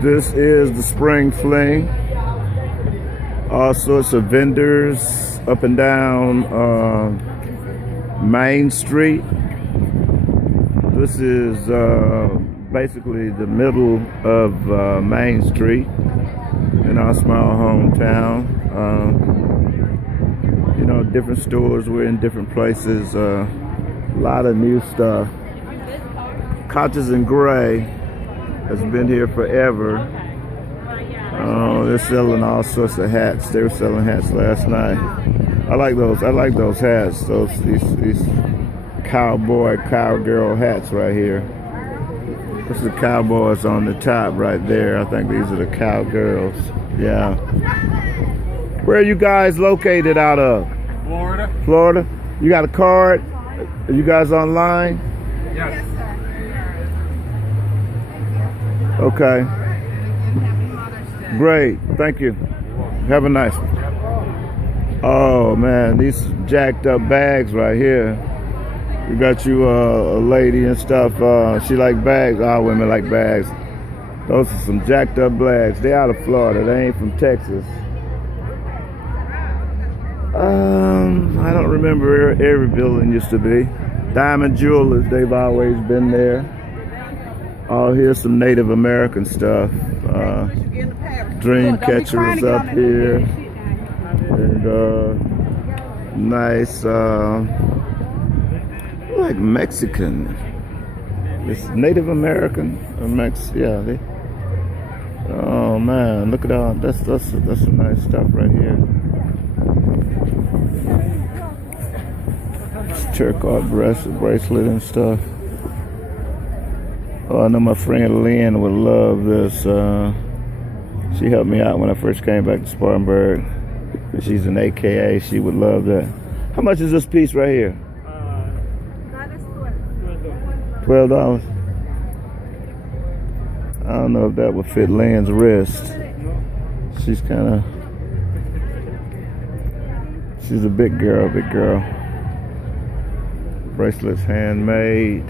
This is the spring fling. All sorts of vendors up and down Main Street. This is basically the middle of Main Street in our small hometown. You know, different stores. We're in different places. A lot of new stuff. Couches in Gray has been here forever. They're selling all sorts of hats. They were selling hats last night. I like those. I like those hats. These cowgirl hats right here. This is the cowboys on the top right there. I think these are the cowgirls. Yeah. Where are you guys located out of? Florida. Florida. You got a card? Are you guys online? Yes. Okay. Great. Thank you. Have a nice one. Oh man, these jacked up bags right here. We got you a lady and stuff. She like bags. All women like bags. Those are some jacked up bags. They out of Florida. They ain't from Texas. I don't remember where every building used to be. Diamond Jewelers, they've always been there. Oh, here's some Native American stuff. Dreamcatcher is up here. And nice, like Mexican. It's Native American or yeah. Oh man, look at all that's some nice stuff right here. Turquoise bracelet and stuff. Oh, I know my friend Lynn would love this. She helped me out when I first came back to Spartanburg. She's an AKA. She would love that. How much is this piece right here? $12. I don't know if that would fit Lynn's wrist. She's a big girl. Bracelet's handmade.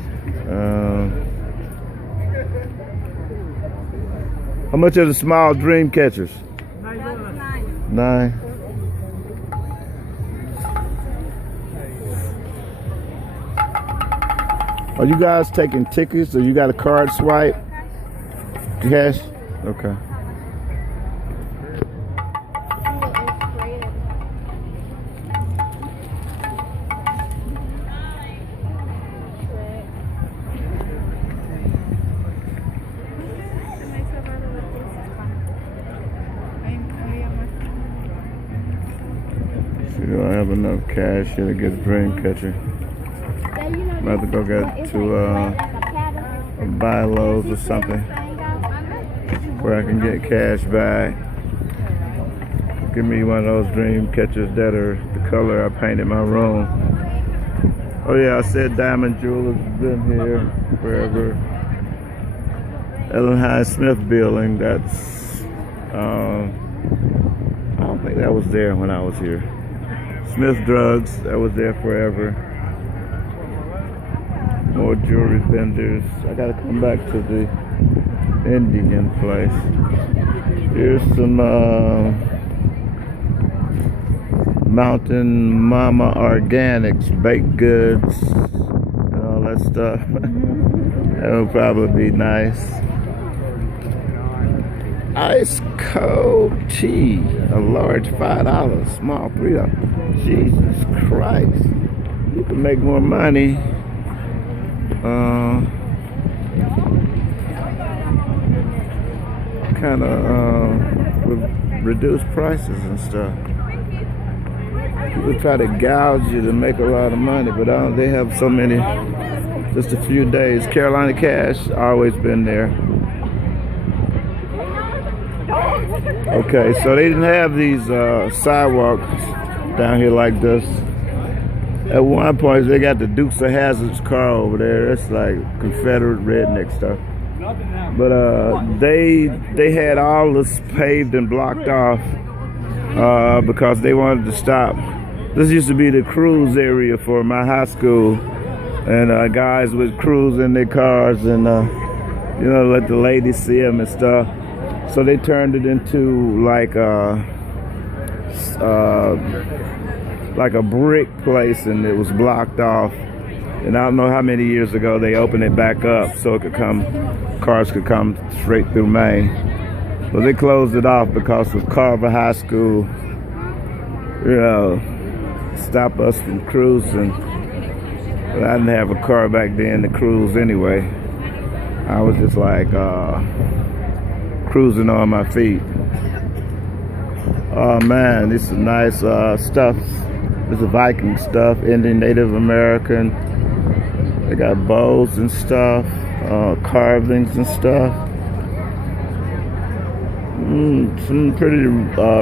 How much are the small dream catchers? $9. Are you guys taking tickets or you got a card swipe? Cash? Okay. I don't have enough cash here to get a dream catcher. I'm about to go get to buy loads or something where I can get cash back. Give me one of those dream catchers that are the color I painted my room. Oh yeah, I said Diamond Jewelers has been here forever. Ellen High Smith building, that's I don't think that was there when I was here. Smith Drugs, that was there forever. More jewelry vendors. I gotta come back to the Indian place. Here's some Mountain Mama Organics, baked goods, and all that stuff. That would probably be nice. Ice cold tea, a large $5, small $3. Jesus Christ, you can make more money. Kind of with reduced prices and stuff. People try to gouge you to make a lot of money, but they have so many, just a few days. Carolina Cash, always been there. Okay, so they didn't have these sidewalks down here like this. At one point, they got the Dukes of Hazzard's car over there. That's like Confederate redneck stuff. But they had all this paved and blocked off because they wanted to stop. This used to be the cruise area for my high school, and guys would cruise in their cars and you know, let the ladies see them and stuff. So they turned it into like a brick place, and it was blocked off. And I don't know how many years ago they opened it back up so it could cars could come straight through Maine. So they closed it off because of Carver High School, stop us from cruising. But I didn't have a car back then to cruise anyway. I was just like cruising on my feet. Oh man, this is nice stuff. This is Viking stuff, Indian, Native American. They got bows and stuff, carvings and stuff. Some pretty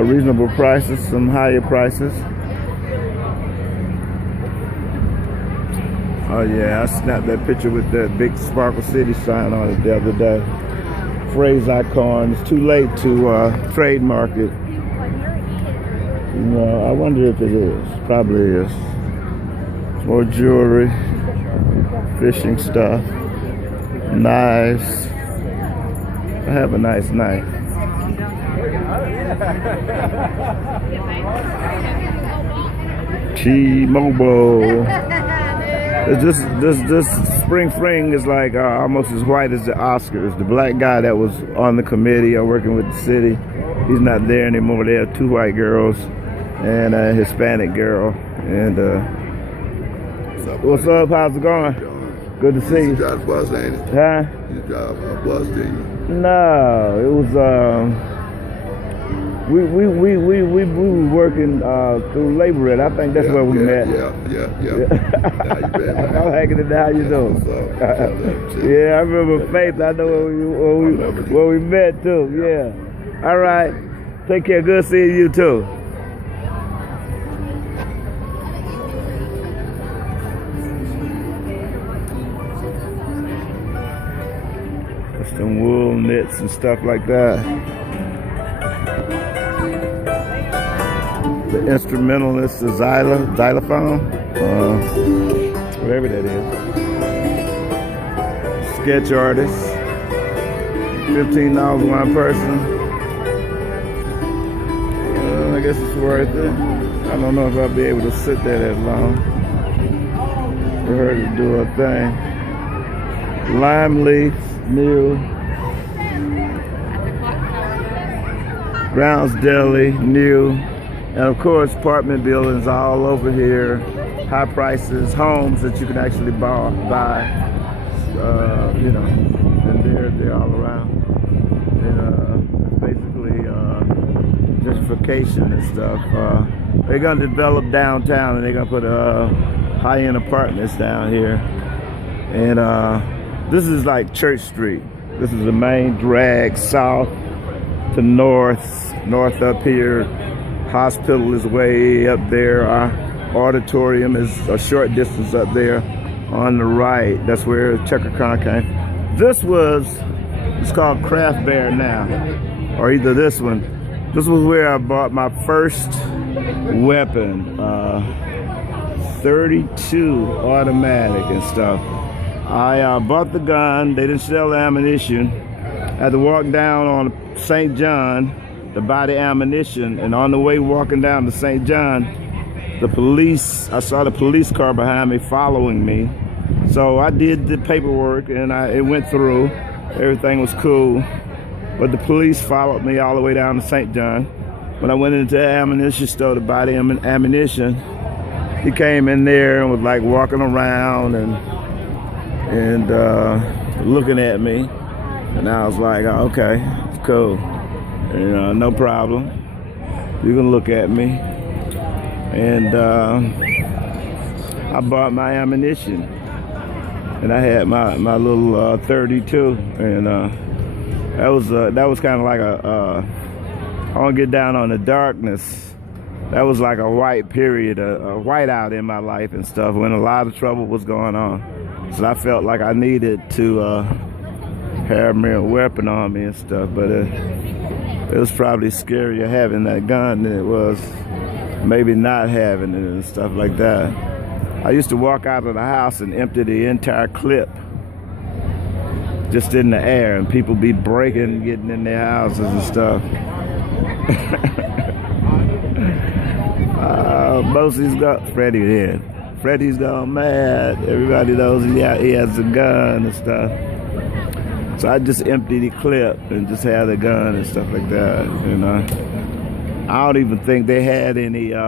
reasonable prices, some higher prices. Oh yeah, I snapped that picture with that big Sparkle City sign on it the other day. Phrase icon. It's too late to trademark it. I wonder if it is. Probably is. More jewelry, fishing stuff, knives. I have a nice knife. T-Mobile. This spring fling is like almost as white as the Oscars. The black guy that was on the committee or working with the city, he's not there anymore. There are 2 white girls and a Hispanic girl. And what's up? How's it going? Good to see you. You drive a bus, ain't it? Huh? You drive a bus, didn't you? No, it was we were working through Labor Ed. I think that's where we met. Yeah. How you been, man? I'm hanging in there. How you doing? Yeah, I remember Faith. I know where we met too. Yeah. All right. Take care. Good seeing you too. Some wool knits and stuff like that. The instrumentalist, the xylophone, whatever that is. Sketch artist, $15 one person. I guess it's worth it. I don't know if I'll be able to sit there that long for her to do her thing. Lime leaf. New Brown's Deli, new, and of course apartment buildings all over here, high prices, homes that you can actually buy, and they're all around. And it's basically gentrification and stuff. They're gonna develop downtown, and they're gonna put high-end apartments down here, and this is like Church Street. This is the main drag south to north up here. Hospital is way up there. Our auditorium is a short distance up there on the right. That's where CheckerCon came. It's called Craft Bear now, or either this one. This was where I bought my first weapon, 32 automatic and stuff. I bought the gun. They didn't sell the ammunition. I had to walk down on St. John to buy the ammunition, and on the way walking down to St. John, I saw the police car behind me following me. So I did the paperwork, and it went through. Everything was cool. But the police followed me all the way down to St. John. When I went into the ammunition store to buy the ammunition, he came in there and was like walking around and looking at me, and I was like, oh, okay, it's cool, no problem, you can look at me. And I bought my ammunition, and I had my little 32, and that was kind of like I want to get down on the darkness. That was like a white period, a whiteout in my life and stuff, when a lot of trouble was going on. So I felt like I needed to have me a weapon on me and stuff, but it was probably scarier having that gun than it was maybe not having it and stuff like that. I used to walk out of the house and empty the entire clip just in the air, and people be breaking, getting in their houses and stuff. Most of these guys, Freddie did. Freddie's gone mad. Everybody knows he has a gun and stuff. So I just emptied the clip and just had a gun and stuff like that, you know. I don't even think they had any, you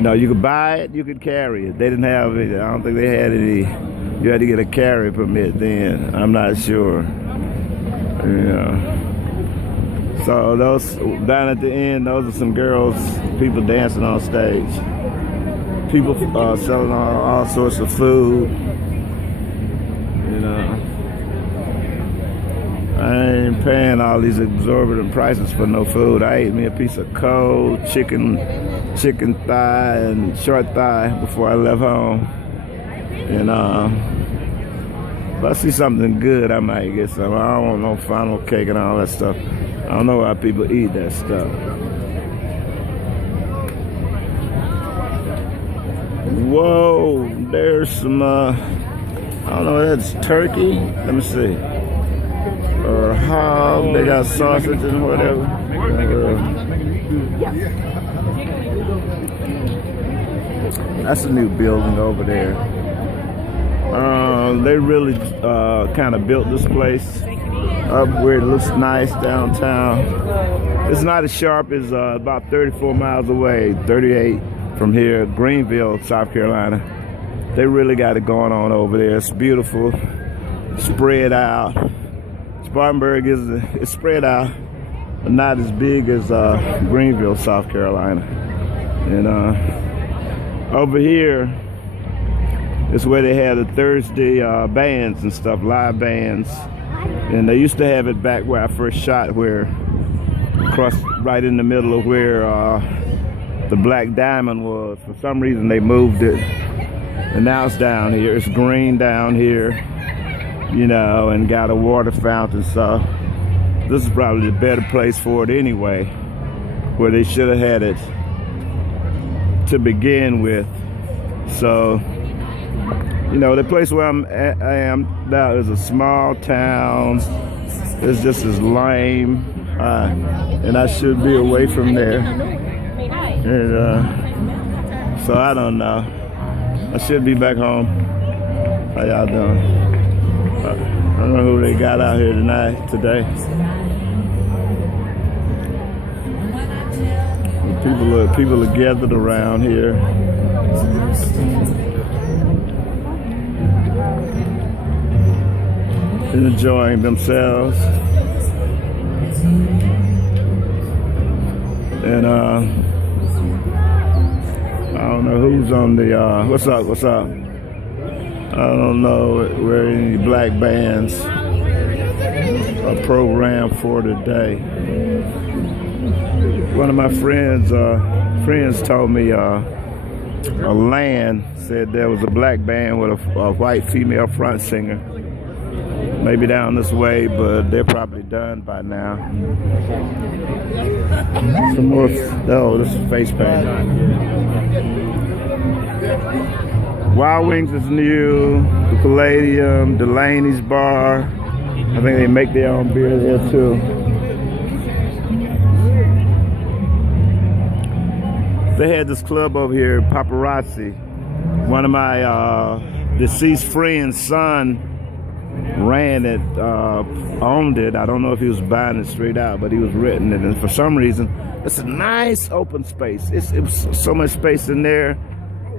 know, you could buy it, you could carry it. They didn't have it. I don't think they had any. You had to get a carry permit then. I'm not sure. You know. So those, down at the end, those are some girls, people dancing on stage. People selling all sorts of food, you know. I ain't paying all these exorbitant prices for no food. I ate me a piece of cold chicken thigh and short thigh before I left home. And if I see something good, I might get some. I don't want no funnel cake and all that stuff. I don't know why people eat that stuff. Whoa, there's some, I don't know, that's turkey. Let me see. Or hog, they got sausage and whatever. That's a new building over there. They really kind of built this place up where it looks nice downtown. It's not as sharp as about 34 miles away, 38 from here, Greenville, South Carolina. They really got it going on over there. It's beautiful, spread out. Spartanburg it's spread out, but not as big as Greenville, South Carolina. And over here is where they had the Thursday bands and stuff, live bands. And they used to have it back where I first shot, where across right in the middle of where the Black Diamond was. For some reason they moved it, and now it's down here. It's green down here, you know, and got a water fountain. So this is probably the better place for it anyway, where they should have had it to begin with. So, you know, the place where I am now is a small town. It's just as lame, and I should be away from there. And so I don't know. I should be back home. How y'all doing? I don't know who they got out here today. People are gathered around here. Enjoying themselves. And I don't know who's on the what's up? I don't know where any black bands are programmed for today. One of my friends told me Land said there was a black band with a white female front singer. Maybe down this way, but they're probably done by now. Some more, oh, this is face paint. Wild Wings is new, the Palladium, Delaney's Bar. I think they make their own beer there too. They had this club over here, Paparazzi. One of my deceased friend's son ran it, owned it. I don't know if he was buying it straight out, but he was renting it. And for some reason, it's a nice open space. It was so much space in there,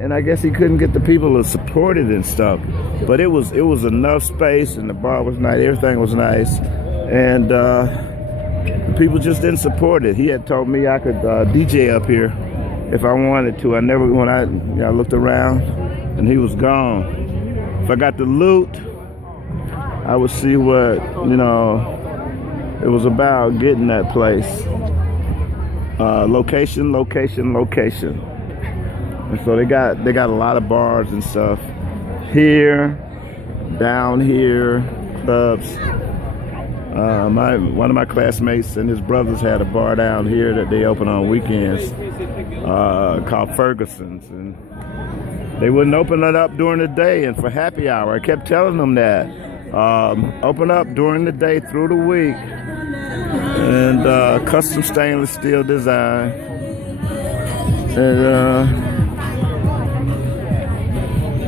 and I guess he couldn't get the people to support it and stuff. But it was enough space, and the bar was nice. Everything was nice, and the people just didn't support it. He had told me I could DJ up here if I wanted to. I never, when I looked around, and he was gone. If I got the loot, I would see what, you know, it was about getting that place. Location. And so they got a lot of bars and stuff here, down here, clubs. One of my classmates and his brothers had a bar down here that they open on weekends called Ferguson's, and they wouldn't open it up during the day and for happy hour. I kept telling them that. Open up during the day through the week. And custom stainless steel design. And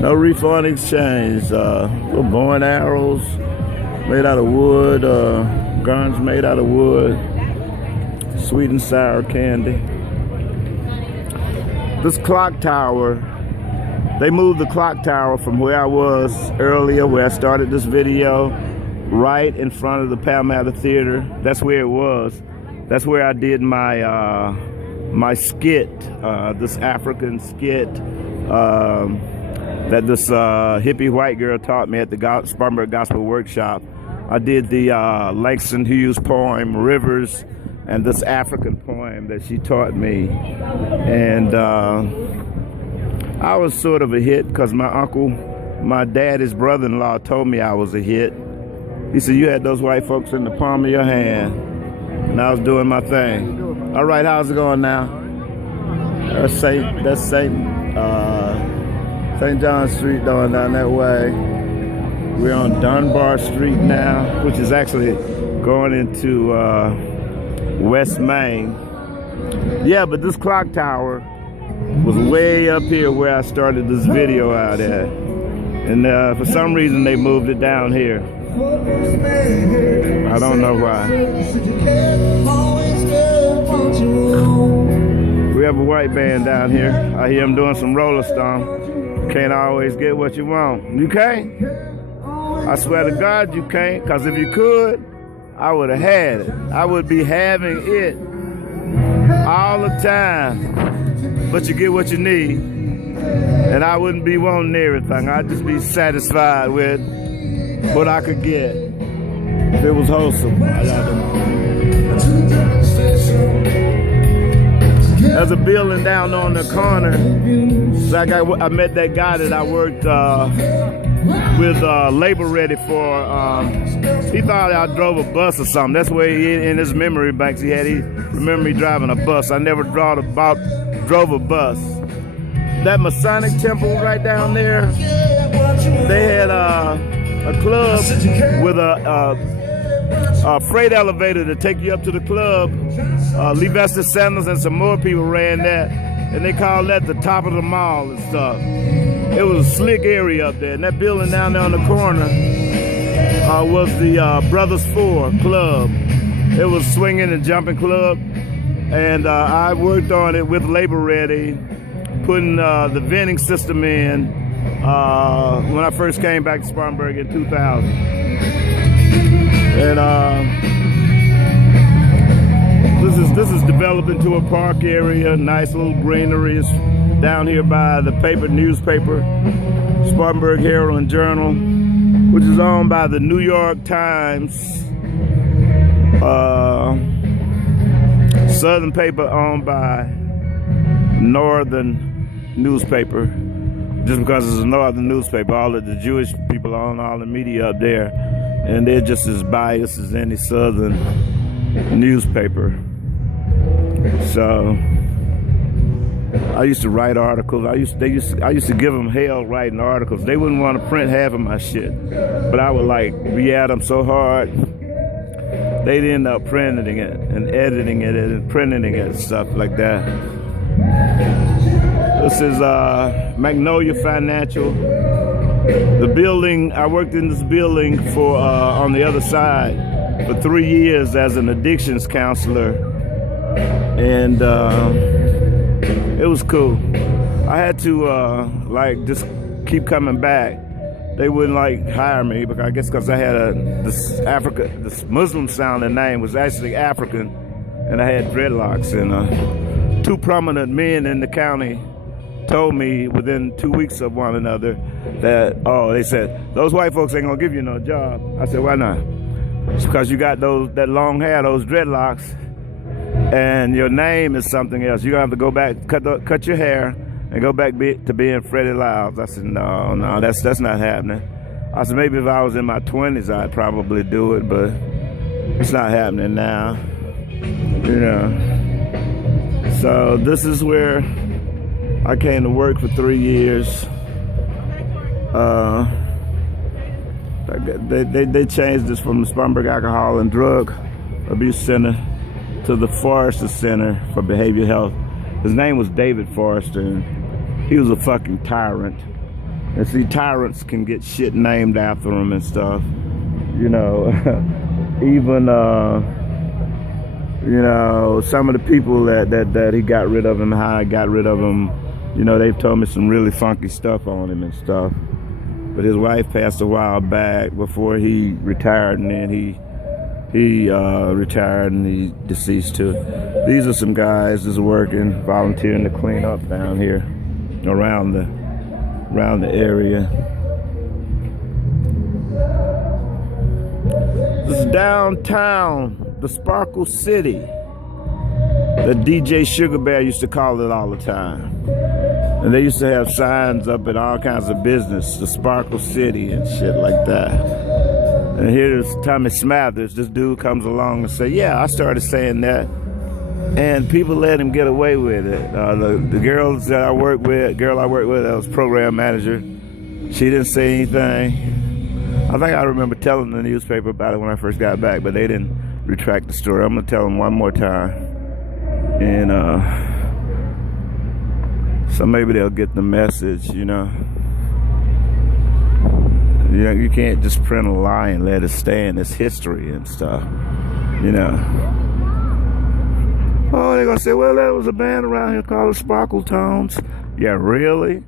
no refund exchange. Little bow and arrows made out of wood. Guns made out of wood. Sweet and sour candy. This clock tower, they moved the clock tower from where I was earlier, where I started this video, right in front of the Palmetto Theater. That's where it was. That's where I did my my skit, this African skit that this hippie white girl taught me at the Spartanburg Gospel Workshop. I did the Langston Hughes poem, Rivers, and this African poem that she taught me. And I was sort of a hit because my uncle, my daddy's brother-in-law, told me I was a hit. He said, you had those white folks in the palm of your hand. And I was doing my thing. All right, how's it going now? That's St. John Street going down that way. We're on Dunbar Street now, which is actually going into West Main. Yeah, but this clock tower was way up here where I started this video out at. And for some reason they moved it down here. I don't know why. We have a white band down here. I hear them doing some roller stomp. Can't always get what you want. You can't? I swear to God you can't, because if you could, I would have had it. I would be having it all the time. But you get what you need. And I wouldn't be wanting everything. I'd just be satisfied with what I could get. If it was wholesome. There's a building down on the corner. So I met that guy that I worked with Labor Ready for. He thought I drove a bus or something. That's where in his memory banks he remembered me driving a bus. I never drove a bus. That Masonic temple right down there, they had a club with a freight elevator to take you up to the club. Lee Vester Sanders and some more people ran that, and they called that the top of the mall and stuff. It was a slick area up there, and that building down there on the corner was the Brothers 4 Club. It was swinging and jumping club, and I worked on it with Labor Ready, putting the vending system in when I first came back to Spartanburg in 2000. And this is developed into a park area, nice little greenery. It's down here by the newspaper, Spartanburg Herald and Journal, which is owned by the New York Times. Southern paper owned by Northern newspaper. Just because it's a Northern newspaper, all of the Jewish people own all the media up there, and they're just as biased as any Southern newspaper. So I used to write articles. I used to give them hell writing articles. They wouldn't want to print half of my shit, but I would be at them so hard. They'd end up printing it and editing it and printing it and stuff like that. This is Magnolia Financial. The building, I worked in this building for on the other side for 3 years as an addictions counselor, and it was cool. I had to just keep coming back. They wouldn't hire me, because I guess because I had this Muslim sounding name was actually African, and I had dreadlocks. And 2 prominent men in the county told me within 2 weeks of one another that, they said, those white folks ain't gonna give you no job. I said, why not? It's because you got that long hair, those dreadlocks, and your name is something else. You're gonna have to go back, cut your hair, and go back to being Freddie Lyles. I said, no, that's not happening. I said, maybe if I was in my 20s, I'd probably do it, but it's not happening now, you know. So this is where I came to work for 3 years. They changed this from the Spartanburg Alcohol and Drug Abuse Center to the Forrester Center for Behavioral Health. His name was David Forrester, and he was a fucking tyrant. And see, tyrants can get shit named after them and stuff. You know, even, you know, some of the people that he got rid of and how he got rid of them, you know, they've told me some really funky stuff on him and stuff. But his wife passed a while back before he retired, and then he retired and he deceased too. These are some guys that's working, volunteering to clean up down here around the area. This is downtown, the Sparkle City. The DJ Sugar Bear used to call it all the time. And they used to have signs up at all kinds of business, the Sparkle City and shit like that. And here's Tommy Smathers. This dude comes along and say, yeah, I started saying that. And people let him get away with it. The girls that I worked with, that was program manager, she didn't say anything. I think I remember telling the newspaper about it when I first got back, but they didn't retract the story. I'm gonna tell them one more time. And so maybe they'll get the message, you know. You know, you can't just print a lie and let it stand. It's history and stuff, you know. Oh, they're gonna say, well, there was a band around here called the Sparkle Tones. Yeah, really?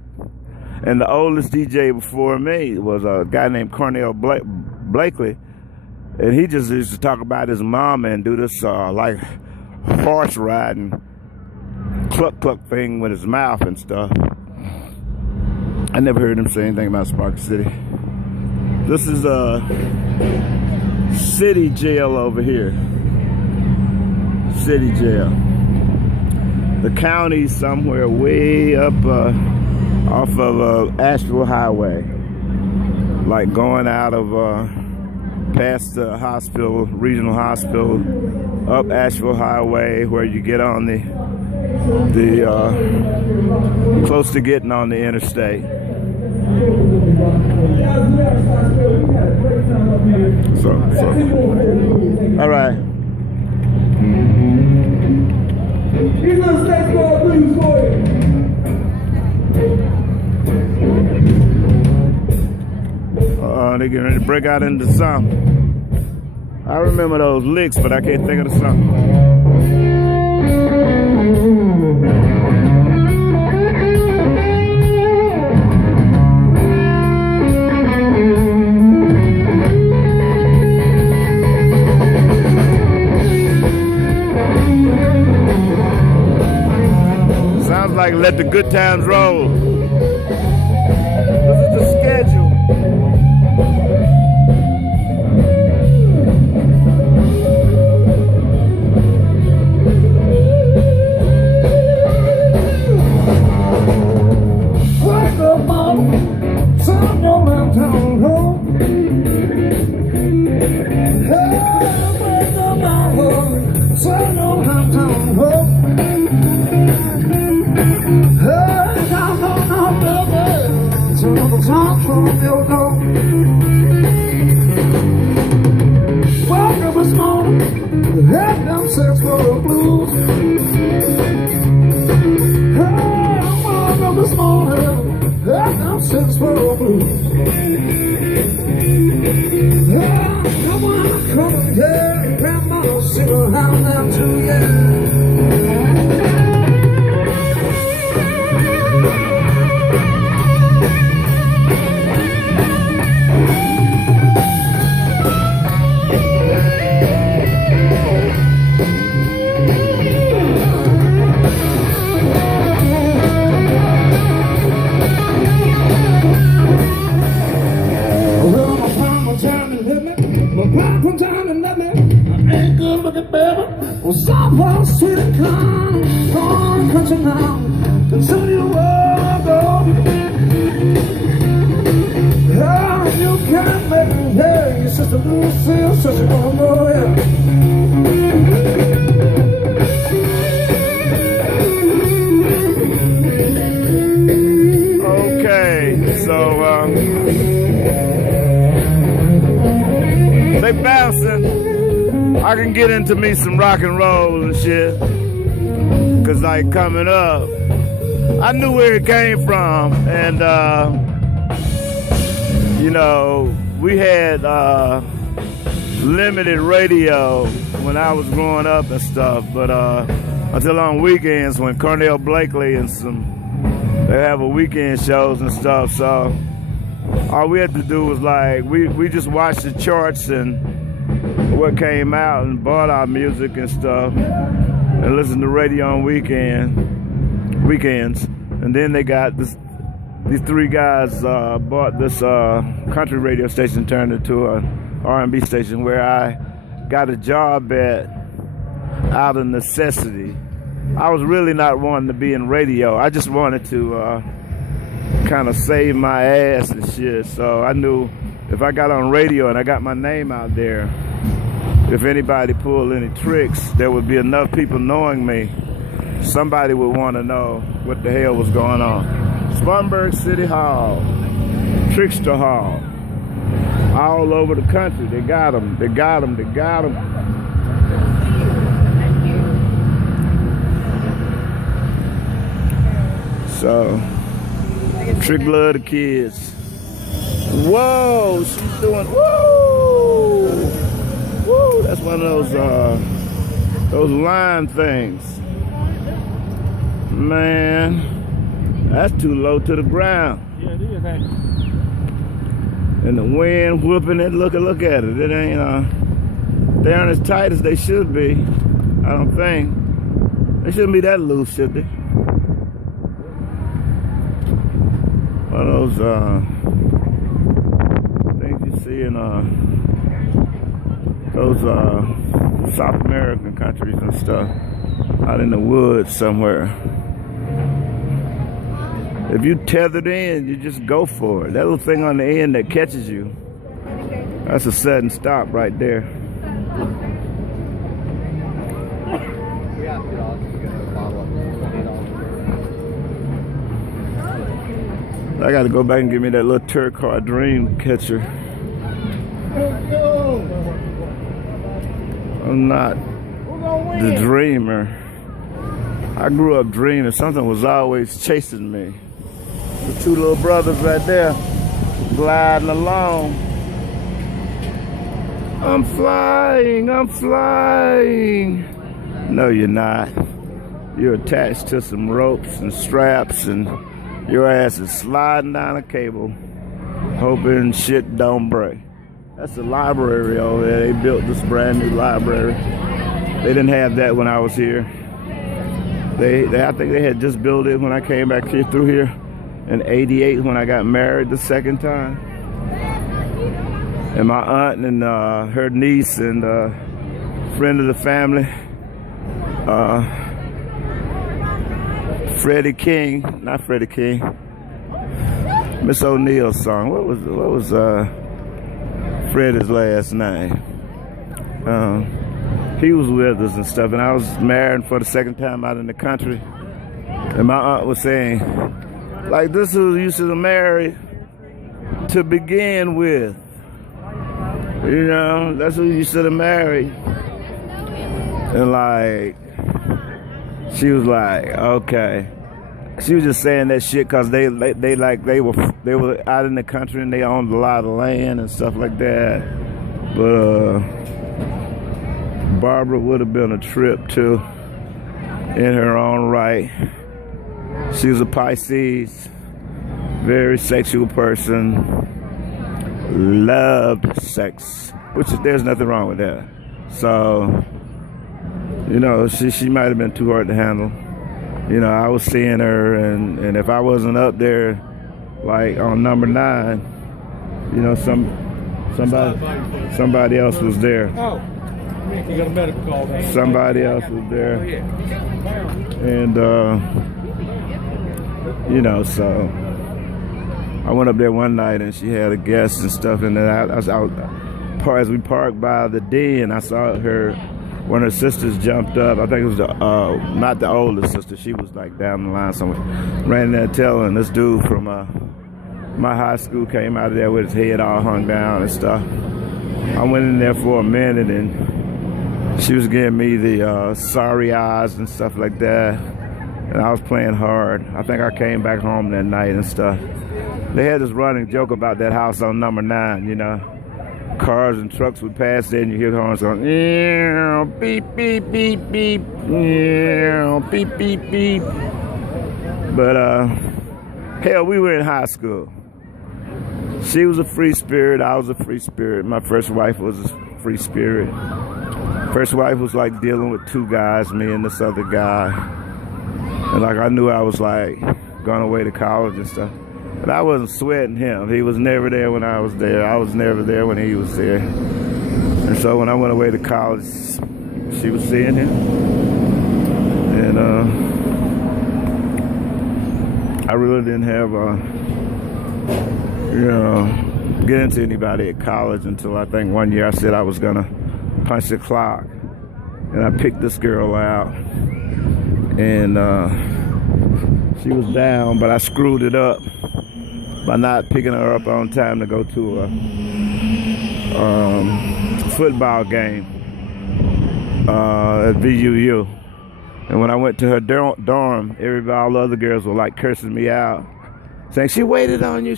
And the oldest DJ before me was a guy named Cornell Blakely. And he just used to talk about his mama and do this like horse riding cluck thing with his mouth and stuff. I never heard him say anything about Sparkle City. This is a city jail over here. City jail. The county's somewhere way up off of Asheville Highway, like going out of past the hospital, regional hospital, up Asheville Highway, where you get on the close to getting on the interstate. So all right. These little states called blues for you. They're getting ready to break out into song. I remember those licks, but I can't think of the song. Sounds like Let the Good Times Roll. This is the schedule. Wake up, mama, son, your downtown home. Hey, wake up, mama, son, your downtown home. Hey, downtown, baby, son, the top from your door. Woke up this morning, had them sex for the blues. This morning, I'm six for the blues. Yeah, I wanna come here and grandma sing around now too, yeah. Well, someone see the con country now, until you walk up. Yeah, you can't make me hear your sister Lucille, so she won't know it. Okay, so like bouncing, I can get into me some rock and roll and shit. Cause like coming up, I knew where it came from, and you know, we had limited radio when I was growing up and stuff, but until on weekends when Cornell Blakely and they have a weekend shows and stuff, so all we had to do was like, we just watched the charts and what came out and bought our music and stuff and listened to radio on weekends. And then they got these three guys bought this country radio station, turned it into an R&B station where I got a job at out of necessity. I was really not wanting to be in radio. I just wanted to kind of save my ass and shit. So I knew if I got on radio and I got my name out there, if anybody pulled any tricks, there would be enough people knowing me. Somebody would want to know what the hell was going on. Spartanburg City Hall, Trickster Hall, all over the country. They got them. They got them. They got them. So, Trick Love the Kids. Whoa, she's doing, woo! Woo, that's one of those line things. Man, that's too low to the ground. Yeah, it is, ain't it? And the wind whooping it, look at it. It ain't, they aren't as tight as they should be, I don't think. They shouldn't be that loose, should they? One of those things you see in those South American countries and stuff, out in the woods somewhere. If you tethered in, you just go for it. That little thing on the end that catches you, that's a sudden stop right there. I got to go back and give me that little turquoise dream catcher. I'm not the dreamer. I grew up dreaming. Something was always chasing me. The two little brothers right there, gliding along. I'm flying, I'm flying. No, you're not. You're attached to some ropes and straps, and your ass is sliding down a cable, hoping shit don't break. That's the library over there. They built this brand new library. They didn't have that when I was here. I think they had just built it when I came back here through here in '88 when I got married the second time. And my aunt and her niece and friend of the family, not Freddie King, Miss O'Neill's song. What was Freddie's last name? He was with us and stuff, and I was married for the second time out in the country. And my aunt was saying, like, this is who you should have married to begin with. You know, that's who you should have married. And like, she was like, okay. She was just saying that shit because they were out in the country and they owned a lot of land and stuff like that. But Barbara would have been a trip too, in her own right. She was a Pisces, very sexual person, loved sex, which there's nothing wrong with that. So, you know, she might have been too hard to handle. You know, I was seeing her, and if I wasn't up there, like on number 9, you know, somebody else was there. Oh, you got a medical call. Somebody else was there, and you know, so I went up there one night, and she had a guest and stuff, and then I was out as we parked by the den. I saw her. One of her sisters jumped up. I think it was not the oldest sister. She was like down the line somewhere. Ran there telling this dude from my high school came out of there with his head all hung down and stuff. I went in there for a minute and she was giving me the sorry eyes and stuff like that. And I was playing hard. I think I came back home that night and stuff. They had this running joke about that house on number 9, you know. Cars and trucks would pass there and you hear the horns going, beep, beep, beep, beep, beep, beep, beep. But, hell, we were in high school. She was a free spirit, I was a free spirit. My first wife was a free spirit. First wife was like dealing with 2 guys, me and this other guy. And like I knew I was like going away to college and stuff. But I wasn't sweating him. He was never there when I was there. I was never there when he was there. And so when I went away to college, she was seeing him. And I really didn't have, get into anybody at college until I think one year I said I was gonna punch the clock. And I picked this girl out. And she was down, but I screwed it up by not picking her up on time to go to a football game at VUU. And when I went to her dorm, all the other girls were like cursing me out, saying, she waited on you,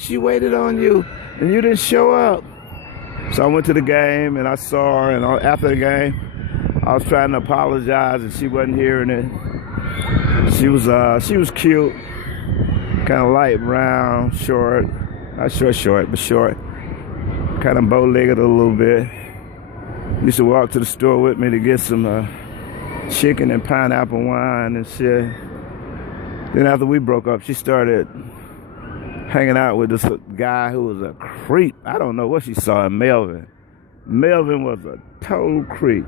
and you didn't show up. So I went to the game and I saw her, and after the game, I was trying to apologize and she wasn't hearing it. She was cute, kind of light brown, short, not short, but short, kind of bow-legged a little bit. Used to walk to the store with me to get some chicken and pineapple wine and shit. Then after we broke up, she started hanging out with this guy who was a creep. I don't know what she saw in Melvin. Melvin was a total creep.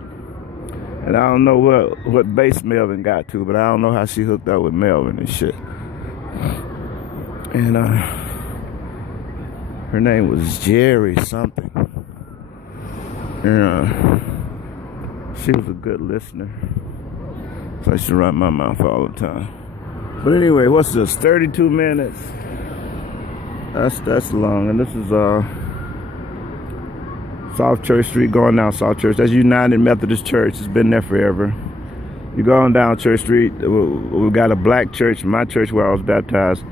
And I don't know what base Melvin got to, but I don't know how she hooked up with Melvin and shit. And her name was Jerry something. And she was a good listener. So I used to run my mouth all the time. But anyway, what's this? 32 minutes. That's long. And this is South Church Street, going down South Church. That's United Methodist Church. It's been there forever. You go on down Church Street, we got a black church. My church where I was baptized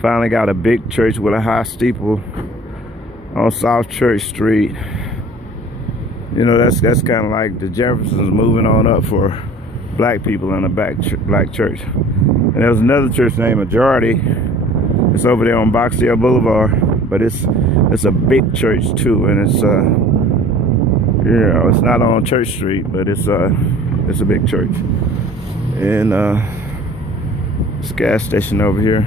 finally got a big church with a high steeple on South Church Street. You know, that's kind of like the Jeffersons moving on up for black people in a black church. And there's another church named Majority. It's over there on Boxdale Boulevard, but it's a big church too, and it's it's not on Church Street, but it's a big church. And this gas station over here,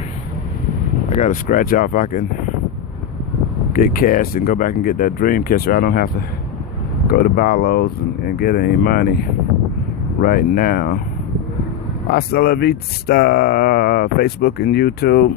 I gotta scratch off. I can get cash and go back and get that dream catcher. I don't have to go to Barlow's and get any money right now. Hasta la vista, Facebook and YouTube.